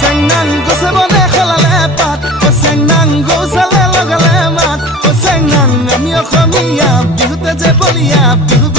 চেংনাং গছে বনে খেলালে পাত চেংনাং গৌচালে লগালে মাত চেংনাং আমি অসমীয়া বিহুতে যে বলিয়া বিহু